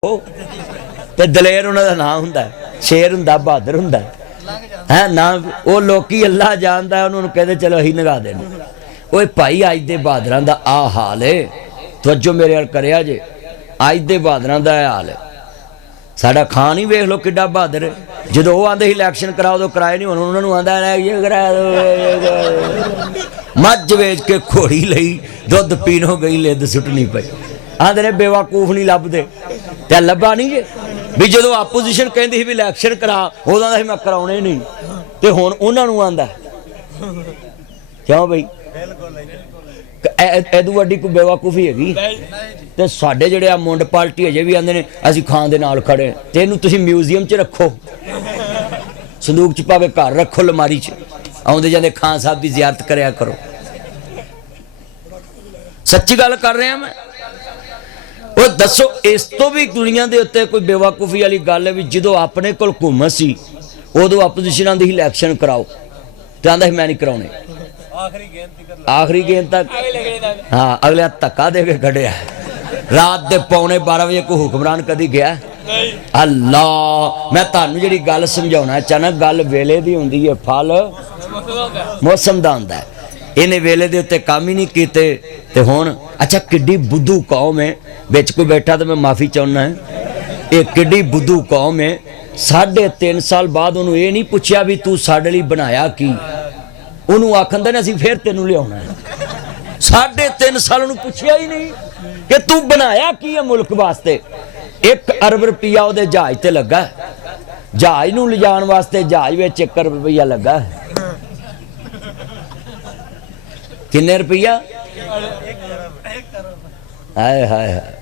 ते दलेर उन्हां दा नाम हुंदा है, शेर हुंदा, बहादुर हुंदा है ना। वो लोकी अल्लाह जानदा है, उन्होंने कहते चलो असीं नगा देने। ओए भाई अज दे बहादरां दा आ हाल है, तवज्जो मेरे अल करिया जे, अज दे बहादरां दा हाल है। साडा खान ही वेख लो किड्डा बहादुर है। जदों वो आंदे इलैक्शन कराओ तो कराए नहीं, हुण उन्हां नूं आंदा है ये करा दो। मझ वेच के घोड़ी लई, दुध पीनों गई लिद्द सुटनी पई। आंदे ने बेवकूफ नहीं लभदे, ते लभा नहीं जे भी जदों आपोजिशन कहंदी सी भी इलैक्शन करा, उदों दा मैं कराउणे नहीं, ते हुण उन्हां नूं आंदा क्यों बई एदू वड्डी कोई बेवकूफी हैगी। ते साडे जिहड़े आ मुंड पार्टी अजे भी आंदे ने असीं खान दे नाल खड़े, ते इहनूं तुसीं म्यूजियम च रखो, संदूक च पावे घर रखो, लमारी च आउंदे जांदे खान साहब दी जियारत करया करो। सच्ची गल कर रहा मैं। वो दसो इस तो भी दुनिया के उत्ते कोई बेवकूफी वाली गल है भी जो अपने कोल हुकूमत सी उदों अपोजिशन आंदी ही इलैक्शन कराओ, तो आंदा मैं नहीं कराने, आखिरी गेंद तक। हाँ अगले धक्का दे के खड़िया। रात के 11:15 बजे कोई हुक्मरान कदी गया? अल्लाह मैं तुहानूं जिहड़ी गल समझाउणा चाहना, गल वेले दी हुंदी है, फल मौसम दा हुंदा है। इन्हें वेले दे उत्ते काम ही नहीं कीते ते हुण अच्छा किड्डी बुद्धू कौम है, विच कोई बैठा तो मैं माफ़ी चाहुंदा है, ये किड्डी बुद्धू कौम है। 3.5 साल बाद उन्होंने ये नहीं पूछा भी तू साडे लई बनाया की, उन्होंने आखन दे असीं फिर तेनों लियाउणा है। 3.5 साल उन्होंने पूछा ही नहीं कि तू बनाया की है मुल्क वास्ते। 1 अरब रुपया वो जहाज ते लगा, जहाज नूं लिजाण वास्ते जहाज विच 1 अरब रुपया लगा। किन्ने रुपया? हाय हाय हाय।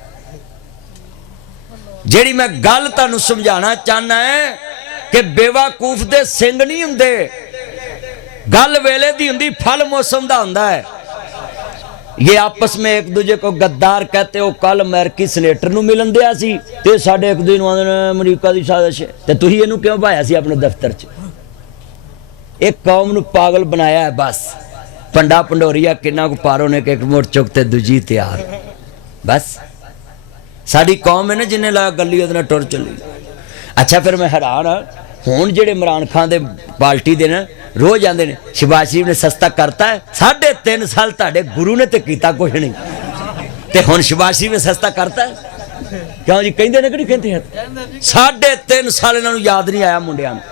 जेड़ी मैं गल तुहानूं समझाना चाहना है कि बेवकूफ दे सिंग नहीं हुंदे, गल वेले दी हुंदी, फल मौसम दा हुंदा है। ये आपस में एक दूजे को गद्दार कहते हो। कल अमेरिकी सनेटर नूं मिलन दिया सी ते साडे एक दूजे नूं आंदे ने अमरीका दी साजिश है, ते तुसीं इहनूं क्यों भाया सी अपने दफ्तर च? एक कौम नूं पागल बनाया है बस। पंडा पंडोरिया किन्ना को पारो ने कि एक मुड़ चुकते दूजी तैयार, बस साड़ी कौम है ना जिन्हें ला गली उहदे नाल टुर चली। अच्छा फिर मैं हैरान हाँ, हुण जिहड़े इमरान खान दे पार्टी दे ना रोज आंदे ने शहबाज शरीफ ने सस्ता करता है। 3.5 साल तुहाडे गुरु ने तो कीता कुछ नहीं, ते हुण शहबाज शरीफ ने सस्ता करता है क्यों जी? कहंदे ने कि नहीं कहंदे हैं? 3.5 साल इन्हां नूं याद नहीं आया मुंडियां नूं,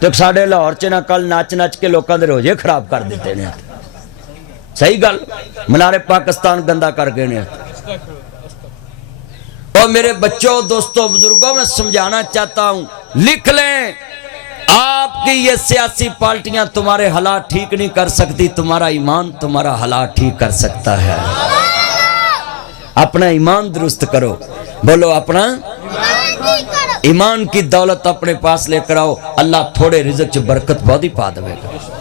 ते साडे लाहौर च ना कल नच नच के लोकां दे रोजे खराब कर दिते ने। सही गल, मनारे पाकिस्तान गंदा कर गए ने। और मेरे बच्चों, दोस्तों, बुजुर्गों, मैं समझाना चाहता हूं, लिख लें, आपकी ये सियासी पार्टियां तुम्हारे हालात ठीक नहीं कर सकती, तुम्हारा ईमान तुम्हारा हालात ठीक कर सकता है। अपना ईमान दुरुस्त करो, बोलो अपना ईमान की दौलत अपने पास लेकर आओ, अल्लाह थोड़े रिज़्क च बरकत बहुत ही पा देगा।